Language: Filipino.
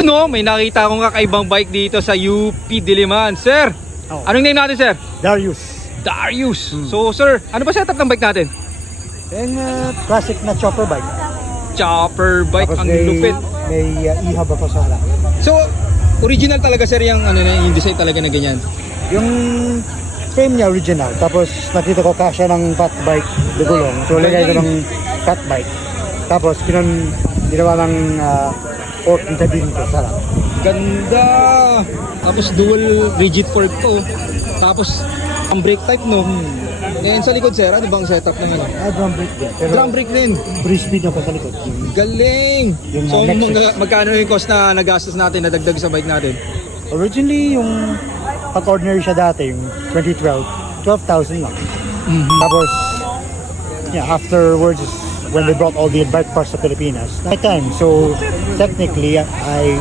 No, may nakita akong kakaibang bike dito sa UP Diliman. Sir, anong name natin, sir? Darius. Darius. So, sir, ano ba setup ng bike natin? And classic na chopper bike. Chopper bike, Tapos ang may, lupit. may ihab ako sa harap. So, original talaga, sir, yung, yung design talaga na ganyan. Yung frame niya original. Tapos nakita ko kasya ng fat bike dugulong. So lagay ko ng fat bike. Tapos ginawa ng fork yung sabihin ko sa harap. Ganda! Tapos dual rigid fork to. Tapos, ang brake type, no? Ngayon sa likod, sir, ano bang setup ng ano? Drum brake din. Pero Drum brake din. 3 speed na pa sa likod. Galing! Yung So, Nexus. magkano yung cost na nagastos natin, nadagdag sa bike natin? Originally, yung pag-ordinary siya dati, yung 2012, 12,000 lang. Tapos, yeah, afterwards is when they brought all the bike parts sa Pilipinas. My time, so technically, I